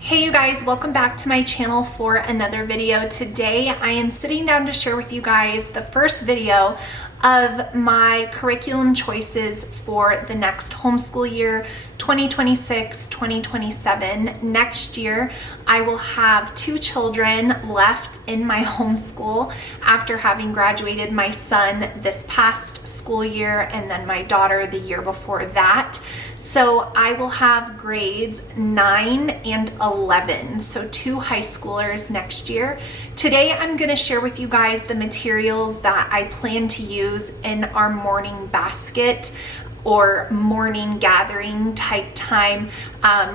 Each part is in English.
Hey you guys, welcome back to my channel for another video. Today I am sitting down to share with you guys the first video of my curriculum choices for the next homeschool year, 2026-2027. Next year, I will have 2 children left in my homeschool after having graduated my son this past school year and then my daughter the year before that. So I will have grades 9 and 11, so 2 high schoolers next year. Today I'm going to share with you guys the materials that I plan to use in our morning basket or morning gathering type time.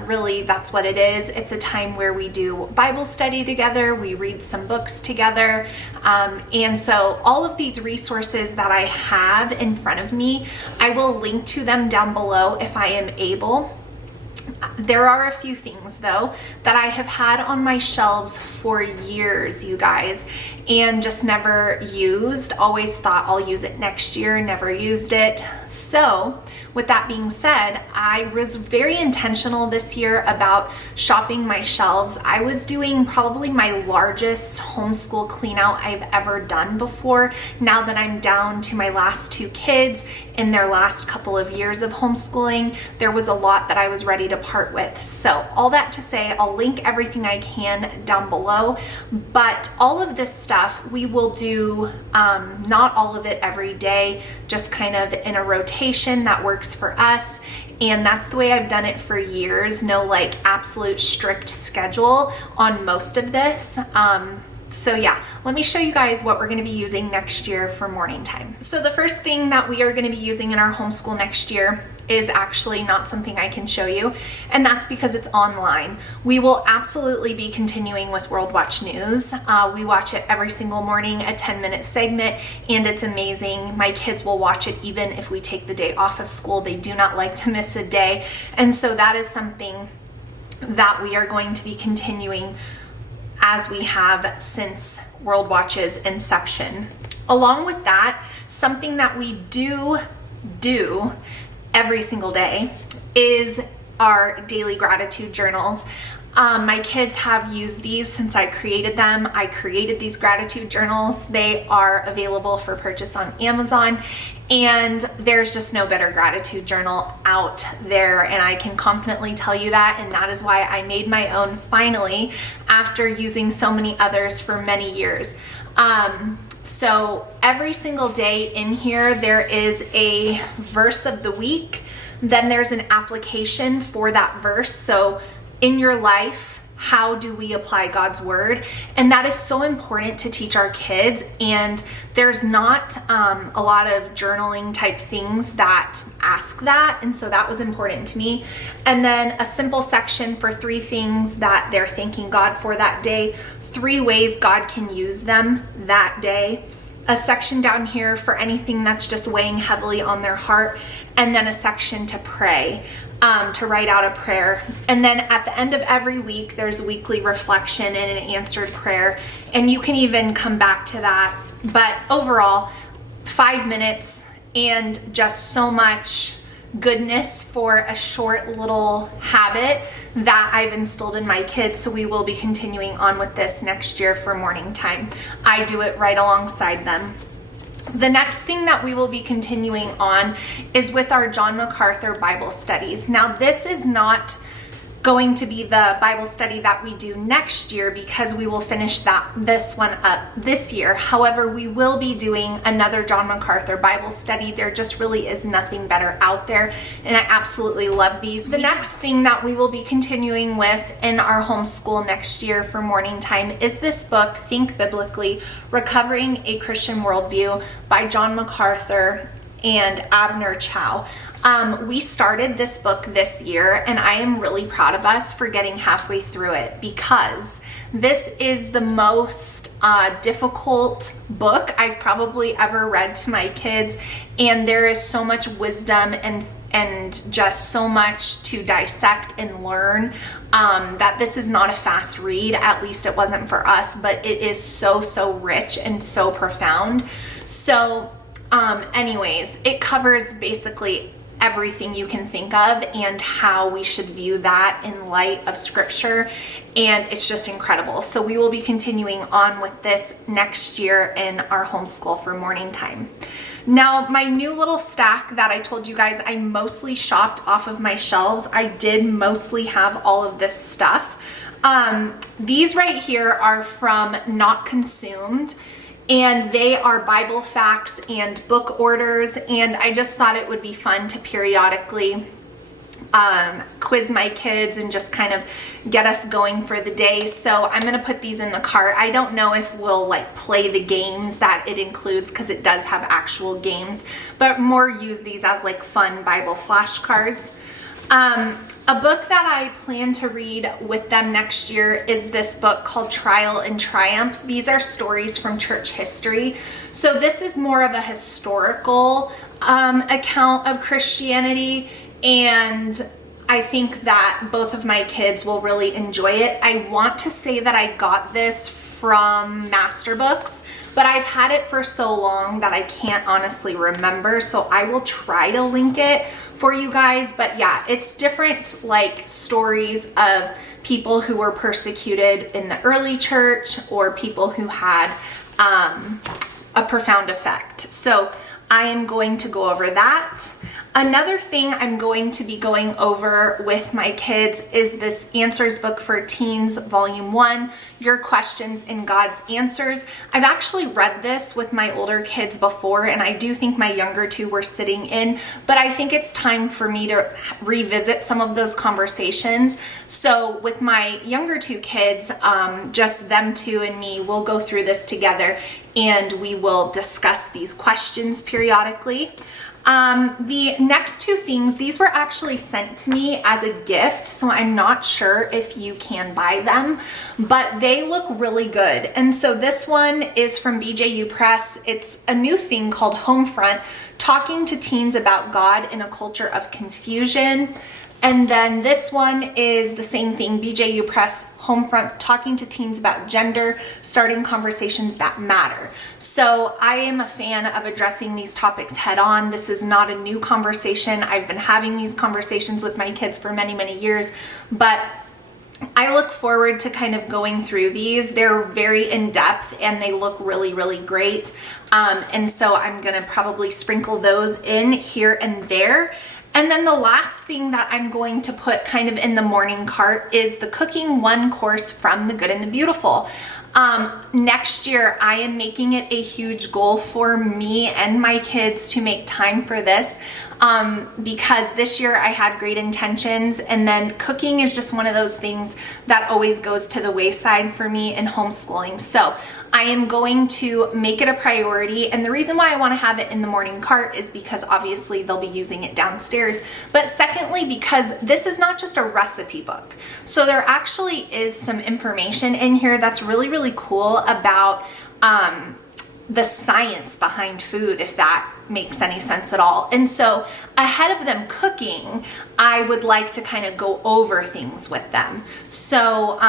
Really, that's what it is. It's a time where we do Bible study together, we read some books together, and so all of these resources that I have in front of me, I will link to them down below if I am able. There are a few things though that I have had on my shelves for years, you guys, and just never used. Always thought I'll use it next year, never used it. So with that being said, I was very intentional this year about shopping my shelves. I was doing probably my largest homeschool clean out I've ever done before. Now that I'm down to my last 2 kids in their last couple of years of homeschooling, there was a lot that I was ready to part with. So all that to say, I'll link everything I can down below, but all of this stuff we will do, not all of it every day, just kind of in a rotation that works for us. And that's the way I've done it for years. No like absolute strict schedule on most of this. So yeah, let me show you guys what we're going to be using next year for morning time. So the first thing that we are going to be using in our homeschool next year is actually not something I can show you, and that's because it's online. We will absolutely be continuing with World Watch News. We watch it every single morning, a 10-minute segment, and it's amazing. My kids will watch it even if we take the day off of school. They do not like to miss a day, and so that is something that we are going to be continuing as we have since World Watch's inception. Along with that, something that we do every single day is our daily gratitude journals. My kids have used these since I created them. I created these gratitude journals. They are available for purchase on Amazon, and there's just no better gratitude journal out there, and I can confidently tell you that, and that is why I made my own finally after using so many others for many years. So every single day in here, there is a verse of the week, then there's an application for that verse. So in your life, how do we apply God's word? And that is so important to teach our kids. And there's not a lot of journaling type things that ask that. And so that was important to me. And then a simple section for 3 things that they're thanking God for that day, 3 ways God can use them that day. A section down here for anything that's just weighing heavily on their heart, and then a section to pray, to write out a prayer. And then at the end of every week, there's a weekly reflection and an answered prayer, and you can even come back to that. But overall, 5 minutes and just so much goodness for a short little habit that I've instilled in my kids. So we will be continuing on with this next year for morning time. I do it right alongside them. The next thing that we will be continuing on is with our John MacArthur Bible studies. Now, this is not going to be the Bible study that we do next year because we will finish this one up this year. However, we will be doing another John MacArthur Bible study. There just really is nothing better out there, and I absolutely love these. The next thing that we will be continuing with in our homeschool next year for morning time is this book, Think Biblically: Recovering a Christian Worldview by John MacArthur and Abner Chow. We started this book this year, and I am really proud of us for getting halfway through it, because this is the most difficult book I've probably ever read to my kids, and there is so much wisdom and just so much to dissect and learn, that this is not a fast read. At least it wasn't for us, but it is so rich and so profound. So anyways, it covers basically everything you can think of and how we should view that in light of scripture. And it's just incredible. So we will be continuing on with this next year in our homeschool for morning time. Now, my new little stack that I told you guys I mostly shopped off of my shelves, I did mostly have all of this stuff. These right here are from Not Consumed, and they are Bible facts and book orders, and I just thought it would be fun to periodically quiz my kids and just kind of get us going for the day. So I'm gonna put these in the cart. I don't know if we'll like play the games that it includes, because it does have actual games, but more use these as like fun Bible flashcards. A book that I plan to read with them next year is this book called Trial and Triumph. These are stories from church history. So this is more of a historical account of Christianity, and I think that both of my kids will really enjoy it. I want to say that I got this from Master Books, but I've had it for so long that I can't honestly remember, so I will try to link it for you guys. But yeah, it's different like stories of people who were persecuted in the early church or people who had a profound effect. So I am going to go over that. Another thing I'm going to be going over with my kids is this Answers Book for Teens, Volume 1, Your Questions and God's Answers. I've actually read this with my older kids before, and I do think my younger two were sitting in, but I think it's time for me to revisit some of those conversations. So with my younger two kids, just them two and me, we'll go through this together and we will discuss these questions periodically. The next two things, these were actually sent to me as a gift, so I'm not sure if you can buy them, but they look really good. And so this one is from BJU Press. It's a new thing called Homefront, talking to teens about God in a culture of confusion. And then this one is the same thing, BJU Press, Homefront, talking to teens about gender, starting conversations that matter. So I am a fan of addressing these topics head on. This is not a new conversation. I've been having these conversations with my kids for many, many years, but I look forward to kind of going through these. They're very in-depth and they look really, really great. And so I'm gonna probably sprinkle those in here and there. And then the last thing that I'm going to put kind of in the morning cart is the Cooking One course from The Good and the Beautiful. Next year, I am making it a huge goal for me and my kids to make time for this, because this year I had great intentions, and then cooking is just one of those things that always goes to the wayside for me in homeschooling. So I am going to make it a priority, and the reason why I want to have it in the morning cart is because obviously they'll be using it downstairs, but secondly because this is not just a recipe book. So there actually is some information in here that's really, really cool about the science behind food, if that makes any sense at all. And so ahead of them cooking, I would like to kind of go over things with them. So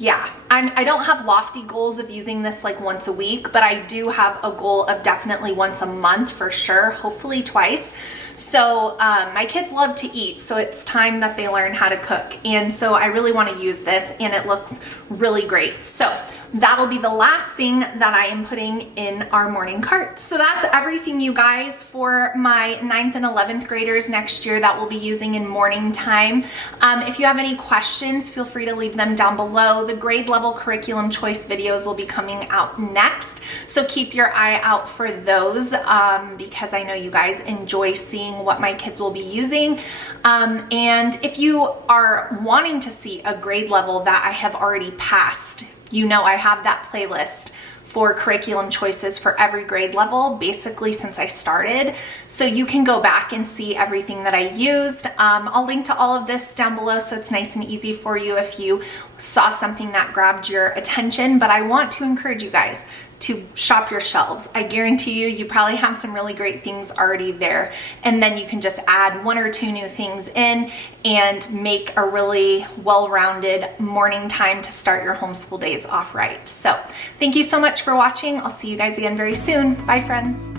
yeah, I don't have lofty goals of using this like once a week, but I do have a goal of definitely once a month for sure, hopefully twice. So my kids love to eat, so it's time that they learn how to cook. And so I really want to use this, and it looks really great. So that'll be the last thing that I am putting in our morning cart. So that's everything, you guys, for my 9th and 11th graders next year that we'll be using in morning time. If you have any questions, feel free to leave them down below. The grade level curriculum choice videos will be coming out next, so keep your eye out for those, because I know you guys enjoy seeing what my kids will be using. And if you are wanting to see a grade level that I have already passed, you know I have that playlist for curriculum choices for every grade level, basically since I started. So you can go back and see everything that I used. I'll link to all of this down below so it's nice and easy for you if you saw something that grabbed your attention. But I want to encourage you guys to shop your shelves. I guarantee you probably have some really great things already there, and then you can just add 1 or 2 new things in and make a really well-rounded morning time to start your homeschool days off right. So thank you so much for watching. I'll see you guys again very soon. Bye, friends.